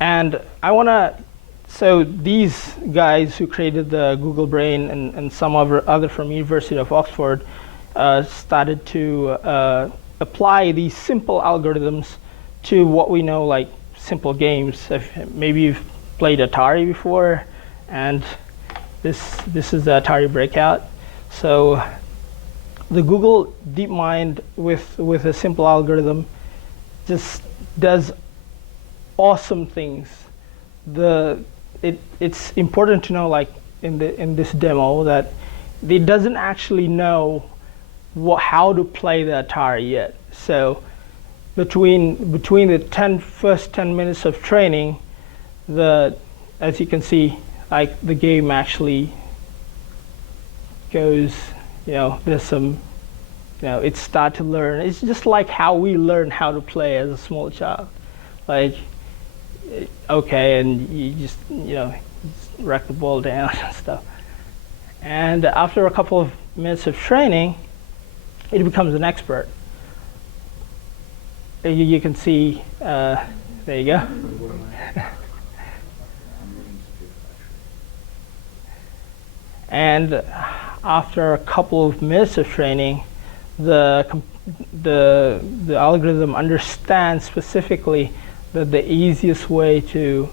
And so these guys who created the Google Brain and some other from University of Oxford started to apply these simple algorithms to what we know like simple games. Maybe you've played Atari before, and this is the Atari Breakout. So the Google DeepMind with a simple algorithm just does awesome things. It's important to know, like in this demo, that it doesn't actually know how to play the Atari yet. So between the first 10 minutes of training, as you can see, like the game actually goes, there's some, it start to learn. It's just like how we learn how to play as a small child. Like, okay, and you just, just rack the ball down and stuff. And after a couple of minutes of training, it becomes an expert. You can see, there you go. And after a couple of minutes of training, the algorithm understands specifically that the easiest way to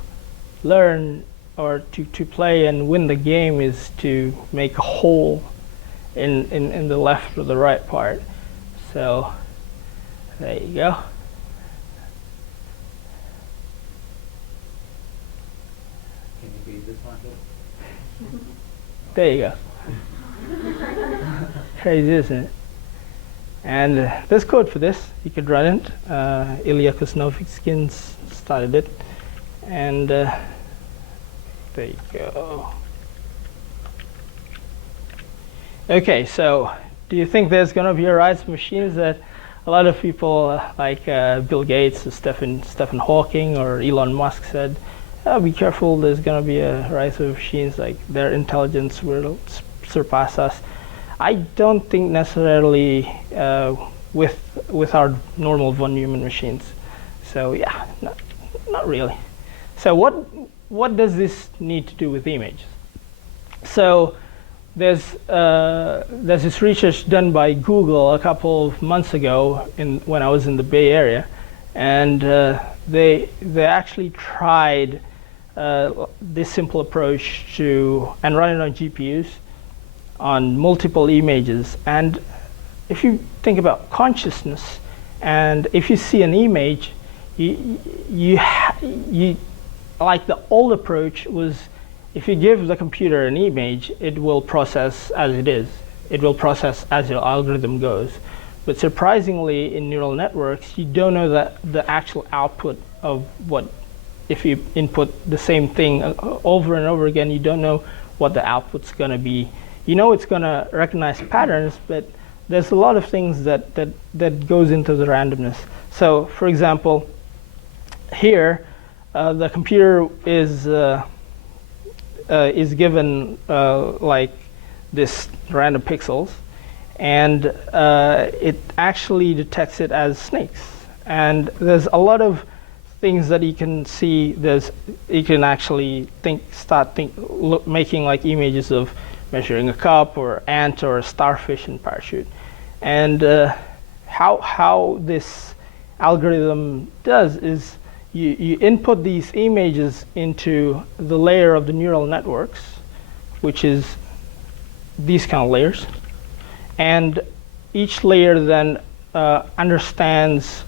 learn or to play and win the game is to make a hole in the left or the right part. So there you go. Can you read this one? There you go. Crazy, isn't it? And there's code for this. You could run it. Ilya Kusnovskins started it. And there you go. Okay, so do you think there's going to be a rise of machines that a lot of people like Bill Gates, or Stephen Hawking, or Elon Musk said, oh, be careful, there's going to be a rise of machines, like their intelligence will surpass us. I don't think necessarily with our normal von Neumann machines. So yeah, not really. So what does this need to do with images? So there's this research done by Google a couple of months ago when I was in the Bay Area, and they actually tried this simple approach and run it on GPUs on multiple images. And if you think about consciousness, and if you see an image, you like the old approach was, if you give the computer an image, it will process as it is. It will process as your algorithm goes. But surprisingly, in neural networks, you don't know the actual output of what, if you input the same thing over and over again, you don't know what the output's going to be. You know it's going to recognize patterns, but there's a lot of things that goes into the randomness. So, for example, here, the computer is given like this random pixels, and it actually detects it as snakes. And there's a lot of things that you can see. You can actually making like images of measuring a cup or ant or a starfish in parachute. And how this algorithm does is you input these images into the layer of the neural networks, which is these kind of layers. And each layer then understands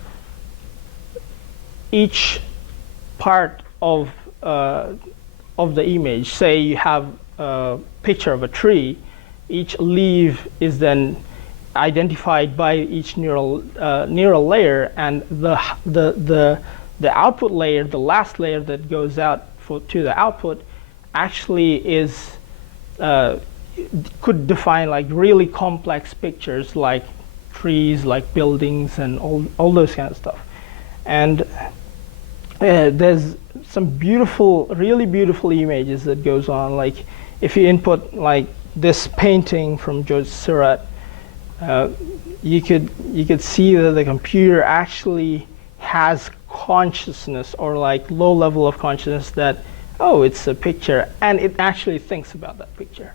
each part of the image. Say you have a picture of a tree, each leaf is then identified by each neural layer, and the output layer, the last layer that goes out to the output, actually is could define like really complex pictures, like trees, like buildings, and all those kind of stuff. And there's some beautiful, really beautiful images that goes on. Like if you input like this painting from George Seurat, you could see that the computer actually has consciousness, or like low level of consciousness, that, oh, it's a picture, and it actually thinks about that picture.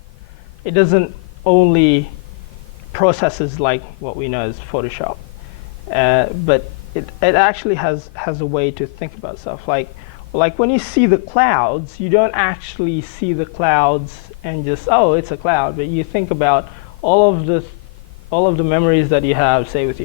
It doesn't only processes like what we know as Photoshop, but it actually has a way to think about stuff. Like when you see the clouds, you don't actually see the clouds and just, oh, it's a cloud, but you think about all of the memories that you have, say with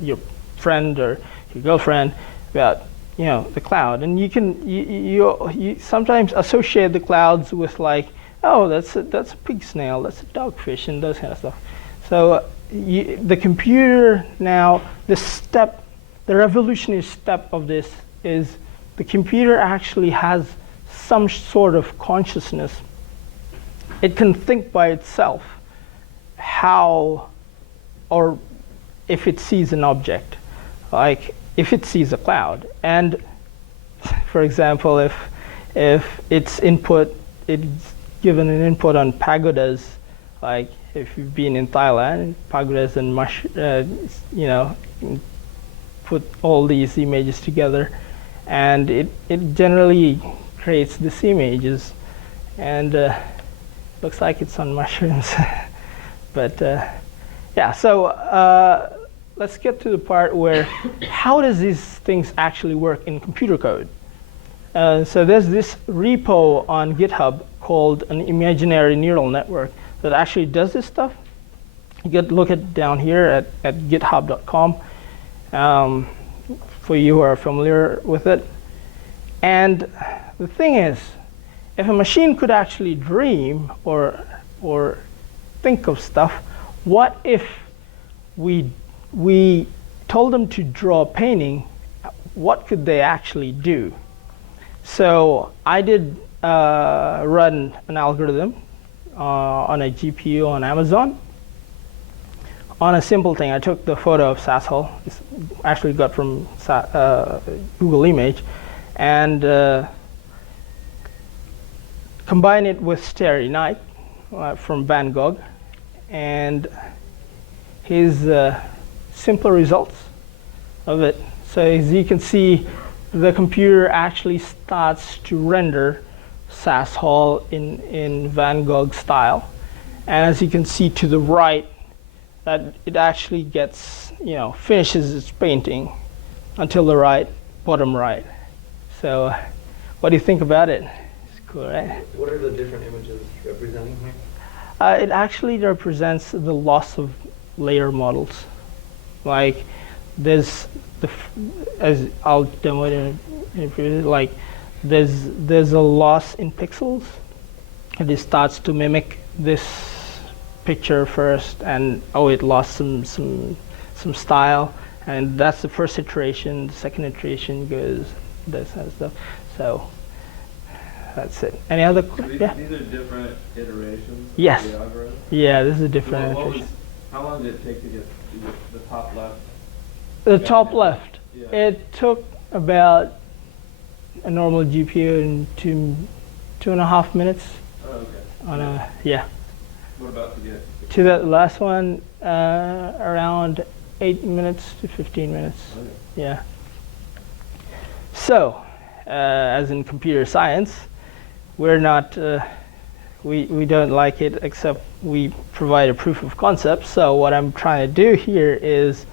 your friend or your girlfriend, about the cloud, and you sometimes associate the clouds with, like, oh, that's a pig snail, that's a dogfish, and those kind of stuff. So the computer now, the revolutionary step of this is the computer actually has some sort of consciousness. It can think by itself how, or if it sees an object, like if it sees a cloud. And for example, if it's given an input on pagodas, like if you've been in Thailand, pagodas and put all these images together, and it generally creates these images, and looks like it's on mushrooms. But yeah, so let's get to the part where how does these things actually work in computer code? So there's this repo on GitHub called an imaginary neural network that actually does this stuff. You can look at down here at github.com for you who are familiar with it. And the thing is, if a machine could actually dream or think of stuff, what if we told them to draw a painting? What could they actually do? So I did run an algorithm on a GPU on Amazon on a simple thing. I took the photo of Sasshole, it's actually got from Google Image, and combine it with Starry Night from Van Gogh, and here's simple results of it. So as you can see, the computer actually starts to render Sasshole in Van Gogh style, and as you can see to the right, that it actually gets, finishes its painting until the bottom right. So what do you think about it? It's cool, right? What are the different images representing here? It actually represents the loss of layer models. Like there's as I'll demo it in like there's a loss in pixels, and it starts to mimic this picture first, and it lost some style, and that's the first iteration. The second iteration goes this kind of stuff. So that's it. Any other? Yeah. These are different iterations. Yes. Of the algorithm? Yeah, this is a different iteration. How long did it take to get the top left? The top left. Yeah. It took about a normal GPU in 2.5 minutes. Oh, okay. On a yeah. What about to get? To that last one, around 8 minutes to 15 minutes. Okay. Yeah. So, as in computer science, we're not, we don't like it, except we provide a proof of concept. So what I'm trying to do here is,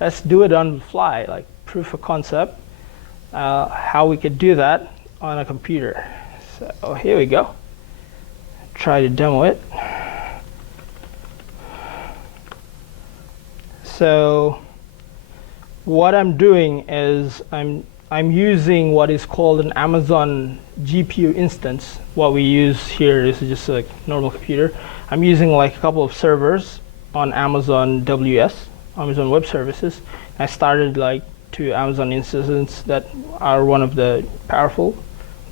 let's do it on the fly, like proof of concept, how we could do that on a computer. So here we go. Try to demo it. So what I'm doing is I'm using what is called an Amazon GPU instance. What we use here is just a normal computer. I'm using like a couple of servers on Amazon WS, Amazon Web Services. I started like 2 Amazon instances that are one of the powerful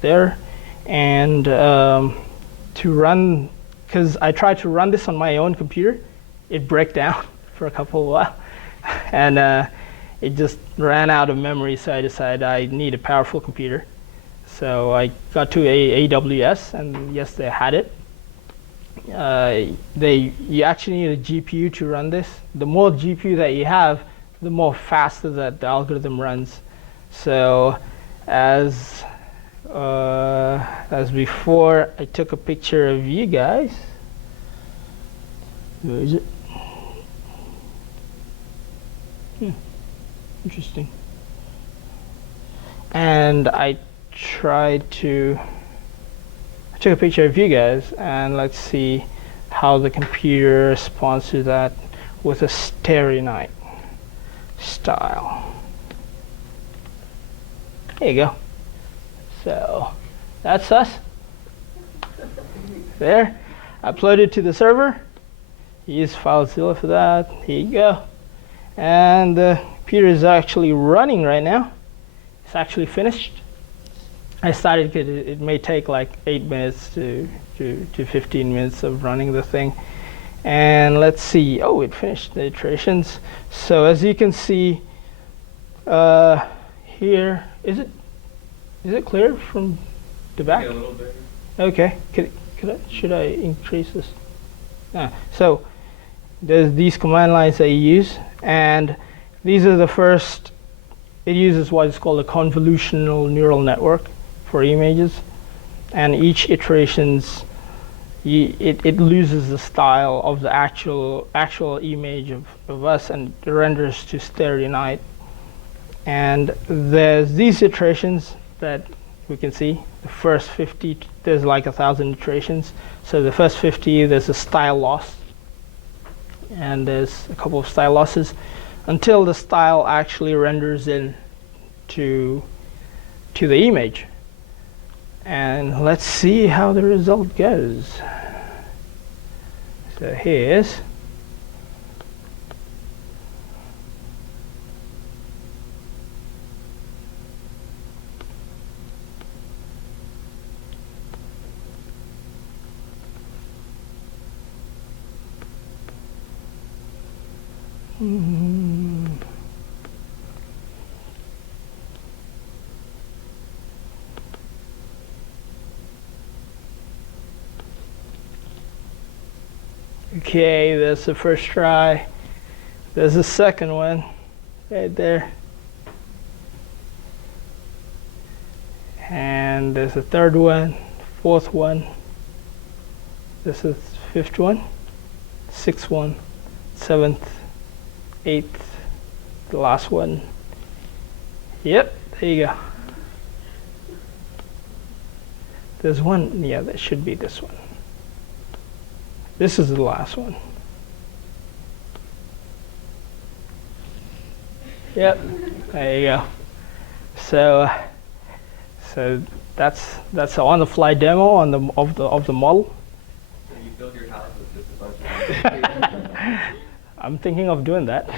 there. And to run, because I tried to run this on my own computer, it broke down for a couple of while. And it just ran out of memory, so I decided I need a powerful computer. So I got to AWS, and yes, they had it. You actually need a GPU to run this. The more GPU that you have, the more faster that the algorithm runs. So as before, I took a picture of you guys. Where is it? Interesting. And I took a picture of you guys, and let's see how the computer responds to that with a Starry Night style. There you go. So that's us. There. Uploaded to the server. Use FileZilla for that. Here you go. And the computer is actually running right now. It's actually finished. I started because it may take like 8 minutes to 15 minutes of running the thing. And let's see. Oh, it finished the iterations. So as you can see here, is it clear from the back? A little bigger. Okay. Should I increase this? So there's these command lines that you use, and these are the first. It uses what is called a convolutional neural network for images, and each iterations it loses the style of the actual image of us and renders to Starry Night. And there's these iterations that we can see. The first 50, there's like 1,000 iterations. So the first 50, there's a style loss, and there's a couple of style losses until the style actually renders in to the image. And let's see how the result goes. So here's okay, that's the first try. There's the second one right there. And there's a third one, fourth one. This is fifth one, sixth one, seventh, eighth, the last one. Yep, there you go. There's one, yeah, that should be this one. This is the last one. Yep, there you go. So that's an on-the-fly demo of the model. So you built your house with just a bunch of I'm thinking of doing that.